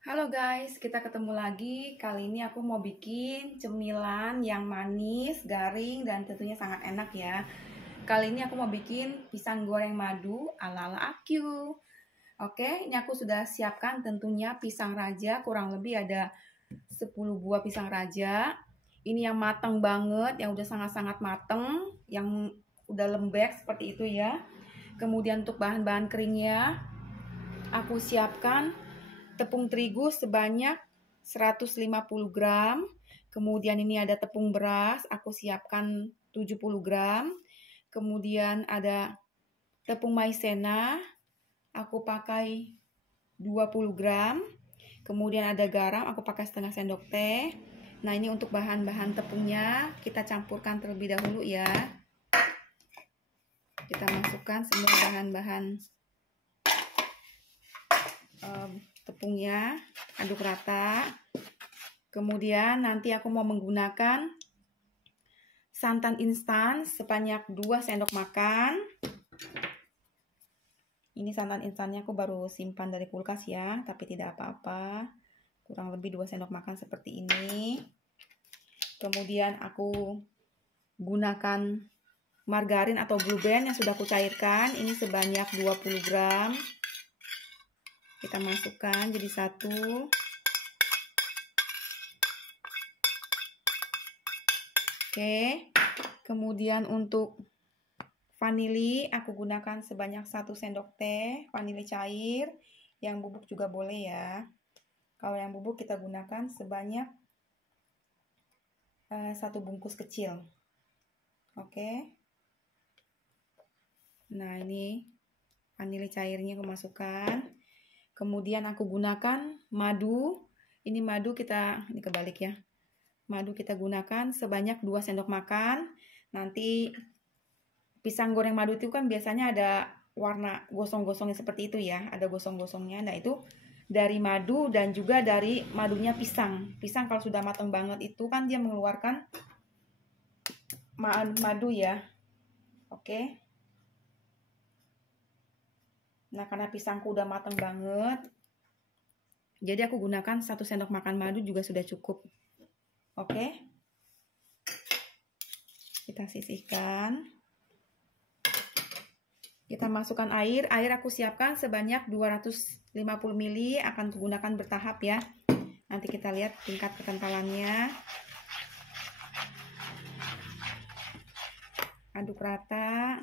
Halo guys, kita ketemu lagi. Kali ini aku mau bikin cemilan yang manis, garing, dan tentunya sangat enak ya. Kali ini aku mau bikin pisang goreng madu ala-ala Akyu. Oke, ini aku sudah siapkan tentunya pisang raja, kurang lebih ada 10 buah pisang raja. Ini yang matang banget, yang udah sangat-sangat matang, yang udah lembek seperti itu ya. Kemudian untuk bahan-bahan keringnya, aku siapkan tepung terigu sebanyak 150 gram. Kemudian ini ada tepung beras, aku siapkan 70 gram. Kemudian ada tepung maizena, aku pakai 20 gram. Kemudian ada garam, aku pakai setengah sendok teh. Nah, ini untuk bahan-bahan tepungnya kita campurkan terlebih dahulu ya. Kita masukkan semua bahan-bahan tepungnya, aduk rata. Kemudian nanti aku mau menggunakan santan instan sebanyak 2 sendok makan. Ini santan instannya aku baru simpan dari kulkas ya, tapi tidak apa-apa. Kurang lebih 2 sendok makan seperti ini. Kemudian aku gunakan margarin atau Blue Band yang sudah aku cairkan. Ini sebanyak 20 gram. Kita masukkan jadi satu. Oke. Kemudian untuk vanili aku gunakan sebanyak 1 sendok teh, vanili cair. Yang bubuk juga boleh ya. Kalau yang bubuk kita gunakan sebanyak 1 bungkus kecil. Oke. Nah, ini vanili cairnya aku masukkan. Kemudian aku gunakan madu. Ini madu ini kebalik ya. Madu kita gunakan sebanyak 2 sendok makan. Nanti pisang goreng madu itu kan biasanya ada warna gosong-gosongnya seperti itu ya. Ada gosong-gosongnya. Nah, itu dari madu dan juga dari madunya pisang. Pisang kalau sudah matang banget itu kan dia mengeluarkan madu ya. Oke. Nah, karena pisangku udah matang banget, jadi aku gunakan 1 sendok makan madu juga sudah cukup. Oke. Kita sisihkan. Kita masukkan air. Air aku siapkan sebanyak 250 ml, akan gunakan bertahap ya. Nanti kita lihat tingkat kekentalannya. Aduk rata.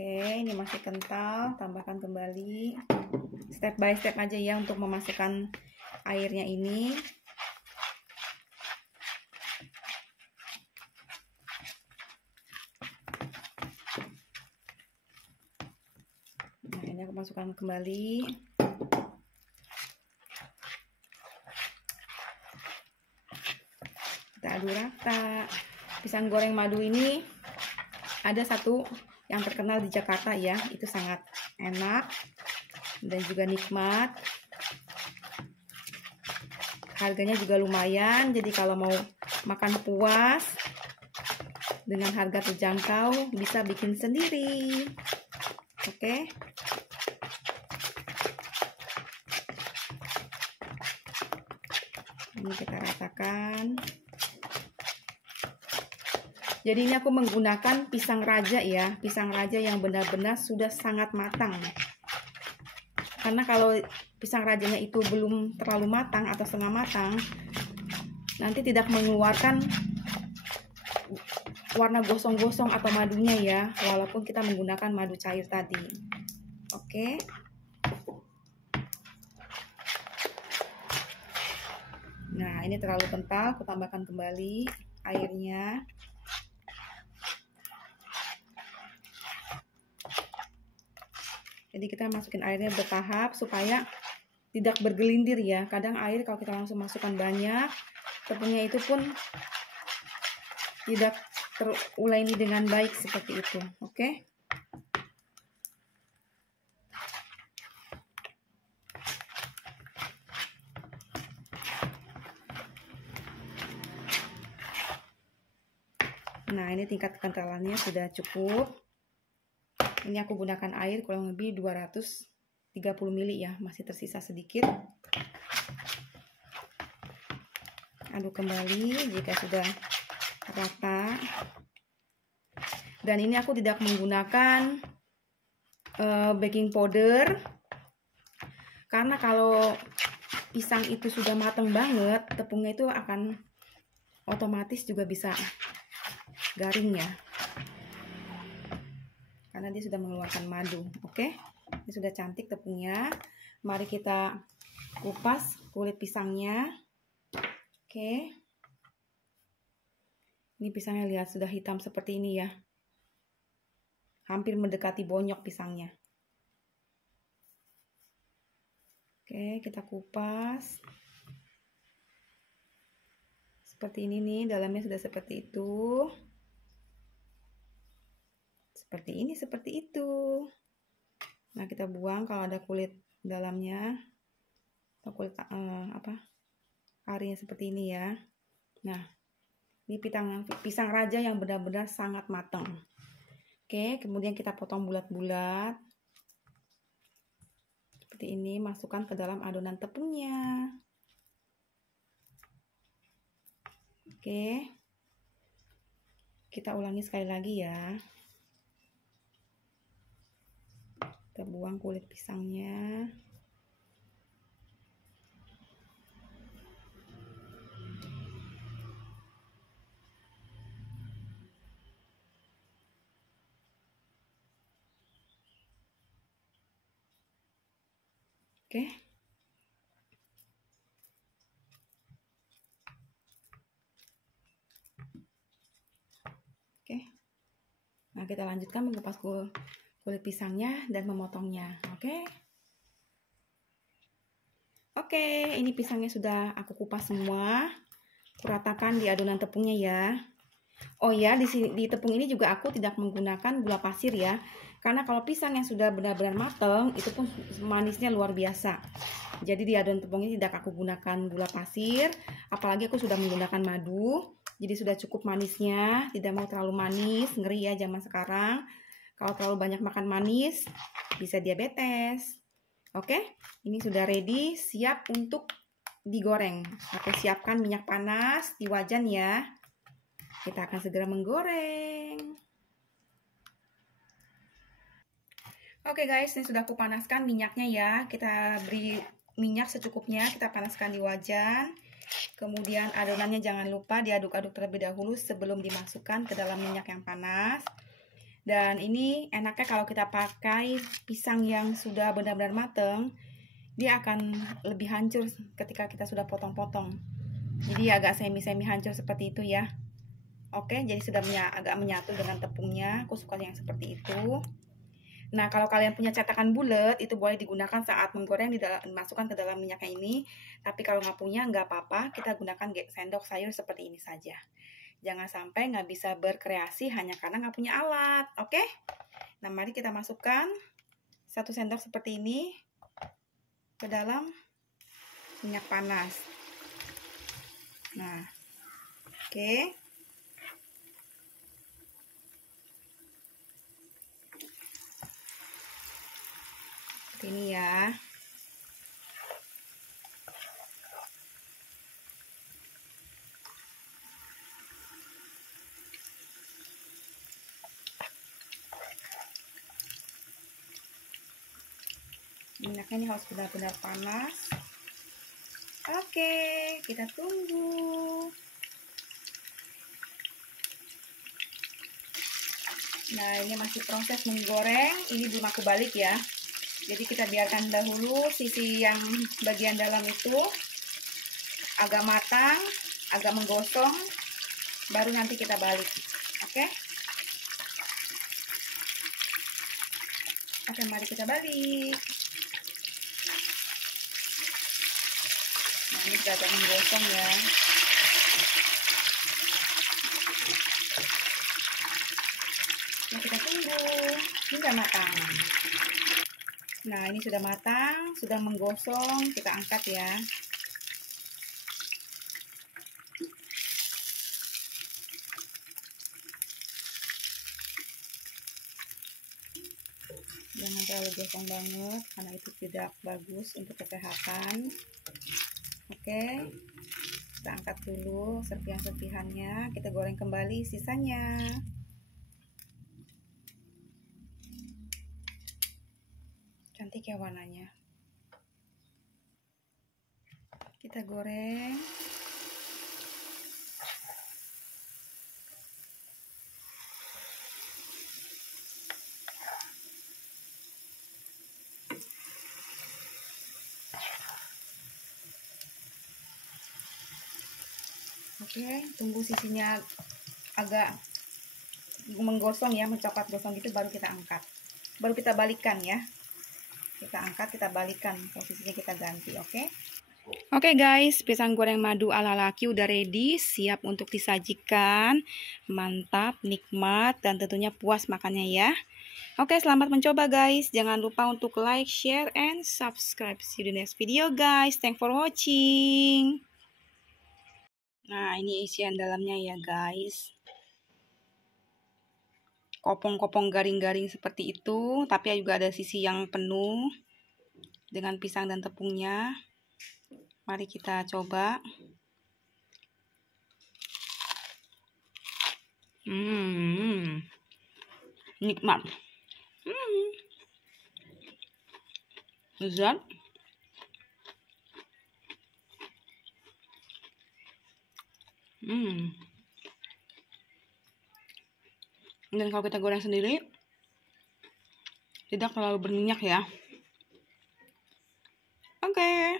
Oke, ini masih kental, tambahkan kembali. Step by step aja ya untuk memasukkan airnya ini. Nah, ini aku masukkan kembali. Kita aduk rata. Pisang goreng madu ini ada satu yang terkenal di Jakarta ya, itu sangat enak dan juga nikmat. Harganya juga lumayan, jadi kalau mau makan puas dengan harga terjangkau bisa bikin sendiri. Oke. Ini kita ratakan. Jadi ini aku menggunakan pisang raja ya, pisang raja yang benar-benar sudah sangat matang. Karena kalau pisang rajanya itu belum terlalu matang atau setengah matang, nanti tidak mengeluarkan warna gosong-gosong atau madunya ya, walaupun kita menggunakan madu cair tadi. Oke. Nah, ini terlalu kental, aku tambahkan kembali airnya. Jadi kita masukin airnya bertahap supaya tidak bergelindir ya. Kadang air kalau kita langsung masukkan banyak, tepungnya itu pun tidak teruleni dengan baik seperti itu. Oke. Nah, ini tingkat kekentalannya sudah cukup. Ini aku gunakan air kurang lebih 230 ml ya, masih tersisa sedikit. Aduk kembali jika sudah rata. Dan ini aku tidak menggunakan baking powder, karena kalau pisang itu sudah matang banget, tepungnya itu akan otomatis juga bisa garing ya, karena dia sudah mengeluarkan madu. Oke, ini sudah cantik tepungnya. Mari kita kupas kulit pisangnya. Oke, ini pisangnya, lihat sudah hitam seperti ini ya, hampir mendekati bonyok pisangnya. Oke, kita kupas seperti ini nih, dalamnya sudah seperti itu. Seperti itu. Nah, kita buang kalau ada kulit dalamnya atau kulit arinya seperti ini ya. Nah, ini pisang raja yang benar-benar sangat matang. Oke, kemudian kita potong bulat-bulat seperti ini, masukkan ke dalam adonan tepungnya. Oke, kita ulangi sekali lagi ya. Kita buang kulit pisangnya. Oke. Oke. Nah, kita lanjutkan mengupas kulit pisangnya dan memotongnya. Oke. Oke, ini pisangnya sudah aku kupas semua. Kuratakan di adonan tepungnya ya. Oh ya, di tepung ini juga aku tidak menggunakan gula pasir ya. Karena kalau pisang yang sudah benar-benar matang, itu pun manisnya luar biasa. Jadi di adonan tepung ini tidak aku gunakan gula pasir. Apalagi aku sudah menggunakan madu. Jadi sudah cukup manisnya. Tidak mau terlalu manis, ngeri ya zaman sekarang. Kalau terlalu banyak makan manis, bisa diabetes. Oke, ini sudah ready, siap untuk digoreng. Aku siapkan minyak panas di wajan ya. Kita akan segera menggoreng. Oke guys, ini sudah aku panaskan minyaknya ya. Kita beri minyak secukupnya, kita panaskan di wajan. Kemudian adonannya jangan lupa diaduk-aduk terlebih dahulu sebelum dimasukkan ke dalam minyak yang panas. Dan ini enaknya kalau kita pakai pisang yang sudah benar-benar matang, dia akan lebih hancur ketika kita sudah potong-potong. Jadi agak semi-semi hancur seperti itu ya. Oke, jadi sudah agak menyatu dengan tepungnya. Aku suka yang seperti itu. Nah, kalau kalian punya cetakan bulat, itu boleh digunakan saat menggoreng, dimasukkan ke dalam minyaknya ini. Tapi kalau nggak punya, nggak apa-apa. Kita gunakan sendok sayur seperti ini saja. Jangan sampai nggak bisa berkreasi hanya karena nggak punya alat. Oke? Nah, mari kita masukkan 1 sendok seperti ini ke dalam minyak panas. Nah, oke. Ini ya. Minyaknya ini harus benar-benar panas. Oke, kita tunggu. Nah, ini masih proses menggoreng. Ini belum aku balik ya. Jadi kita biarkan dahulu sisi yang bagian dalam itu agak matang, agak menggosong, baru nanti kita balik. Oke? Oke, mari kita balik. Nah, ini sudah agak menggosong ya. Nah, kita tunggu. Ini sudah matang. Nah, ini sudah matang, sudah menggosong, kita angkat ya. Jangan terlalu gosong banget karena itu tidak bagus untuk kesehatan. Oke, kita angkat dulu serpihan-serpihannya, kita goreng kembali sisanya. Cantik ya warnanya. Kita goreng. Oke, tunggu sisinya agak menggosong ya, mencoklat gosong gitu, baru kita angkat. Baru kita balikan ya. Kita angkat, kita balikan, posisinya kita ganti, oke? Oke guys, pisang goreng madu ala laki udah ready, siap untuk disajikan. Mantap, nikmat, dan tentunya puas makannya ya. Oke, selamat mencoba guys. Jangan lupa untuk like, share, and subscribe. See you in the next video guys. Thanks for watching. Nah, ini isian dalamnya ya guys. Kopong-kopong garing-garing seperti itu, tapi juga ada sisi yang penuh dengan pisang dan tepungnya. Mari kita coba. Nikmat. Lezat. Dan kalau kita goreng sendiri, tidak terlalu berminyak ya. Oke.